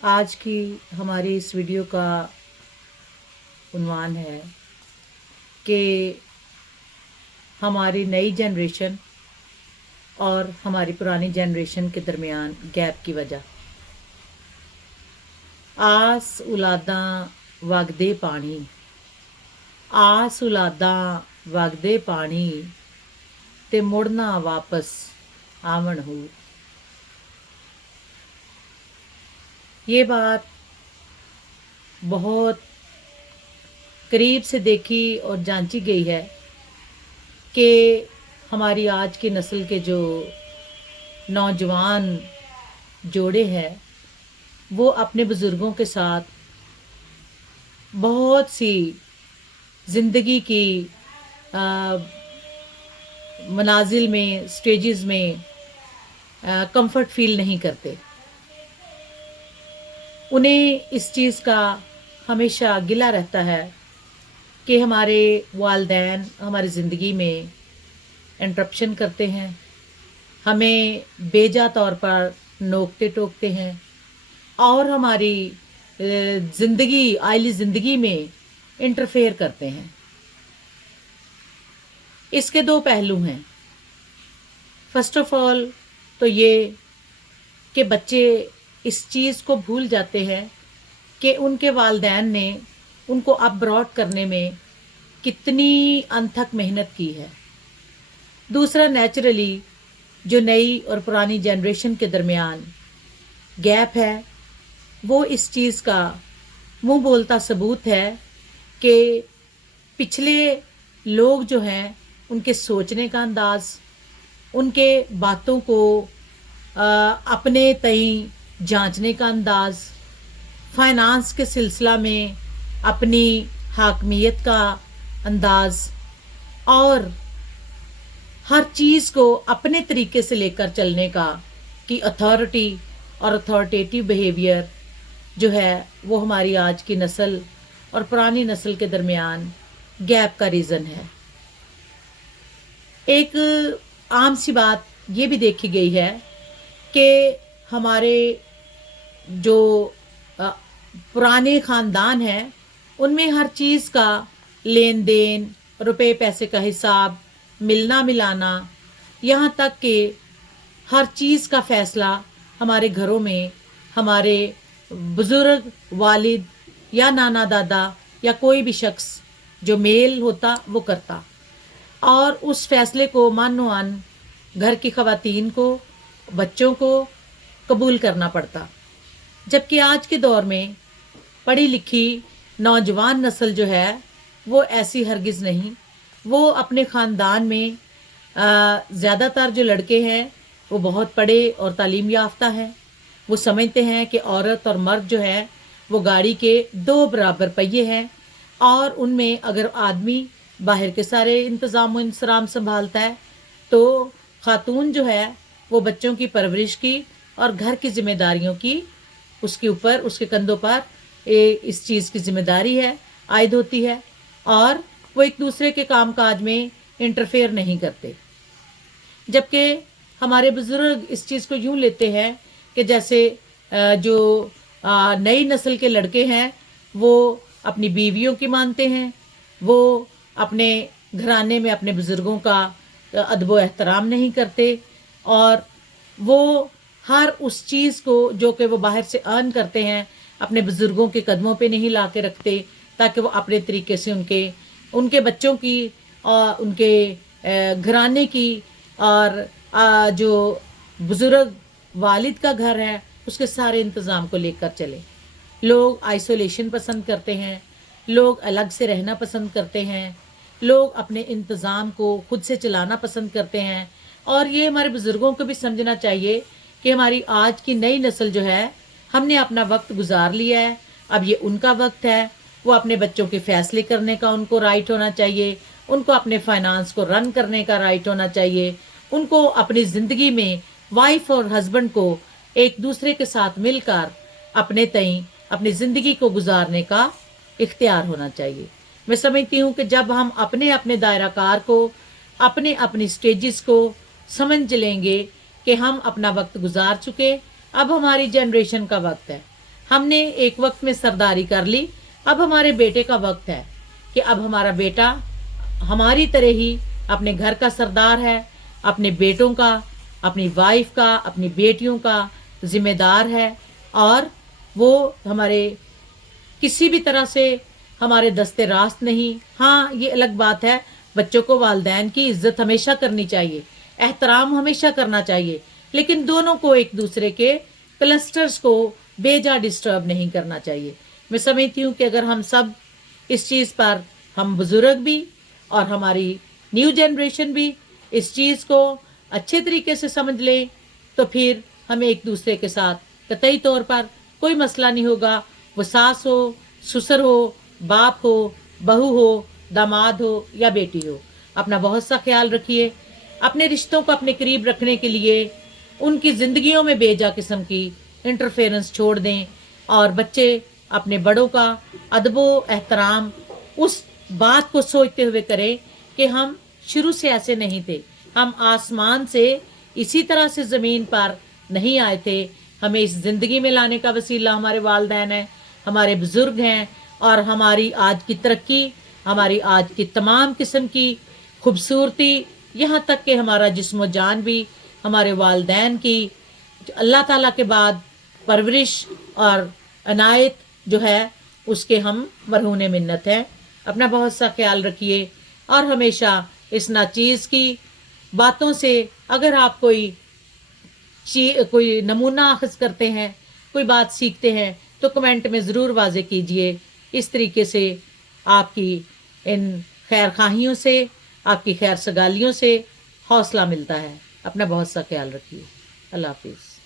आज की हमारी इस वीडियो का उन्वान है कि हमारी नई जनरेशन और हमारी पुरानी जनरेशन के दरमियान गैप की वजह। आस उलादा वगदे पानी, आस उलादा वगदे पानी ते मुड़ना वापस आवन हो। ये बात बहुत करीब से देखी और जांची गई है कि हमारी आज की नस्ल के जो नौजवान जोड़े हैं वो अपने बुज़ुर्गों के साथ बहुत सी ज़िंदगी की मनाजिल में, स्टेजेस में कंफर्ट फील नहीं करते। उन्हें इस चीज़ का हमेशा गिला रहता है कि हमारे वालिदैन हमारी ज़िंदगी में इंटरप्शन करते हैं, हमें बेजा तौर पर नोकते टोकते हैं और हमारी ज़िंदगी आइली ज़िंदगी में इंटरफेयर करते हैं। इसके दो पहलू हैं। फर्स्ट ऑफ ऑल तो ये कि बच्चे इस चीज़ को भूल जाते हैं कि उनके वालिदैन ने उनको अब्रॉड करने में कितनी अनथक मेहनत की है। दूसरा, नेचुरली जो नई और पुरानी जनरेशन के दरमियान गैप है वो इस चीज़ का मुंह बोलता सबूत है कि पिछले लोग जो हैं उनके सोचने का अंदाज़, उनके बातों को अपने तई जांचने का अंदाज़, फाइनेंस के सिलसिला में अपनी हाकमियत का अंदाज़ और हर चीज़ को अपने तरीके से लेकर चलने का कि अथॉरिटी और अथॉरिटेटिव बिहेवियर जो है वो हमारी आज की नस्ल और पुरानी नस्ल के दरमियान गैप का रीज़न है। एक आम सी बात ये भी देखी गई है कि हमारे जो पुराने ख़ानदान हैं उनमें हर चीज़ का लेन देन, रुपए पैसे का हिसाब, मिलना मिलाना, यहाँ तक कि हर चीज़ का फ़ैसला हमारे घरों में हमारे बुज़ुर्ग, वालिद या नाना दादा या कोई भी शख्स जो मेल होता वो करता और उस फ़ैसले को मानोआन घर की ख़वातीन को, बच्चों को कबूल करना पड़ता। जबकि आज के दौर में पढ़ी लिखी नौजवान नस्ल जो है वो ऐसी हरगिज़ नहीं। वो अपने ख़ानदान में ज़्यादातर जो लड़के हैं वो बहुत पढ़े और तालीम याफ्ता हैं। वो समझते हैं कि औरत और मर्द जो है वो गाड़ी के दो बराबर पहिए हैं और उनमें अगर आदमी बाहर के सारे इंतज़ाम इंतज़ाम संभालता है तो ख़ातून जो है वो बच्चों की परवरिश की और घर की ज़िम्मेदारियों की उसके ऊपर, उसके कंधों पर इस चीज़ की ज़िम्मेदारी है, आयद होती है और वो एक दूसरे के काम काज में इंटरफेयर नहीं करते। जबकि हमारे बुज़ुर्ग इस चीज़ को यूँ लेते हैं कि जैसे जो नई नस्ल के लड़के हैं वो अपनी बीवियों की मानते हैं, वो अपने घराने में अपने बुज़ुर्गों का अदब व एहतराम नहीं करते और वो हर उस चीज़ को जो कि वो बाहर से अर्न करते हैं अपने बुज़ुर्गों के कदमों पे नहीं ला के रखते ताकि वो अपने तरीके से उनके बच्चों की और उनके घराने की और जो बुज़ुर्ग वालिद का घर है उसके सारे इंतज़ाम को लेकर चले। लोग आइसोलेशन पसंद करते हैं, लोग अलग से रहना पसंद करते हैं, लोग अपने इंतज़ाम को खुद से चलाना पसंद करते हैं और ये हमारे बुज़ुर्गों को भी समझना चाहिए कि हमारी आज की नई नस्ल जो है हमने अपना वक्त गुजार लिया है, अब ये उनका वक्त है। वो अपने बच्चों के फ़ैसले करने का उनको राइट होना चाहिए, उनको अपने फाइनेंस को रन करने का राइट होना चाहिए, उनको अपनी ज़िंदगी में वाइफ और हस्बैंड को एक दूसरे के साथ मिलकर अपने तई अपनी ज़िंदगी को गुजारने का इख्तियार होना चाहिए। मैं समझती हूँ कि जब हम अपने अपने दायरा कार को, अपने अपनी स्टेजेस को समझ लेंगे कि हम अपना वक्त गुजार चुके, अब हमारी जनरेशन का वक्त है। ہم نے ایک وقت میں سرداری کر لی، اب ہمارے بیٹے کا وقت ہے کہ اب ہمارا بیٹا ہماری طرح ہی اپنے گھر کا سردار ہے، اپنے بیٹوں کا، اپنی وائف کا، اپنی بیٹیوں کا ذمہ دار ہے، اور وہ ہمارے کسی بھی طرح سے ہمارے دستے راست نہیں۔ ہاں یہ الگ بات ہے، بچوں کو والدین کی عزت ہمیشہ کرنی چاہیے، احترام ہمیشہ کرنا چاہیے، لیکن دونوں کو ایک دوسرے کے کلسٹرز کو بے جا ڈسٹرب نہیں کرنا چاہیے۔ میں سمجھتی ہوں کہ اگر ہم سب اس چیز پر، ہم بزرگ بھی اور ہماری نیو جنریشن بھی اس چیز کو اچھے طریقے سے سمجھ لیں تو پھر ہمیں ایک دوسرے کے ساتھ قطعی طور پر کوئی مسئلہ نہیں ہوگا، وہ ساس ہو، سسر ہو، باپ ہو، بہو ہو، داماد ہو یا بیٹی ہو۔ اپنا بہت سا خیال رکھیے، اپنے رشتوں کو اپنے قریب رکھنے کے لیے ان کی زندگیوں میں بے جا قسم کی انٹرفیرنس چھوڑ دیں، اور بچے اپنے بڑوں کا ادب و احترام اس بات کو سوچتے ہوئے کریں کہ ہم شروع سے ایسے نہیں تھے، ہم آسمان سے اسی طرح سے زمین پر نہیں آئے تھے، ہمیں اس زندگی میں لانے کا وسیلہ ہمارے والدین ہیں، ہمارے بزرگ ہیں، اور ہماری آج کی ترقی، ہماری آج کی تمام قسم کی خوبصورتی، یہاں تک کہ ہمارا جسم و جان بھی ہمارے والدین کی اللہ تعالیٰ کے بعد پرورش اور عنایت جو ہے اس کے ہم مرہون منت ہیں۔ اپنا بہت سا خیال رکھیے، اور ہمیشہ اس ناچیز کی باتوں سے اگر آپ کوئی نمونہ اخذ کرتے ہیں، کوئی بات سیکھتے ہیں تو کمنٹ میں ضرور واضح کیجئے۔ اس طریقے سے آپ کی ان خیر خواہیوں سے، آپ کی خیر سگالیوں سے حوصلہ ملتا ہے۔ اپنا بہت سا خیال رکھیے۔ اللہ حافظ۔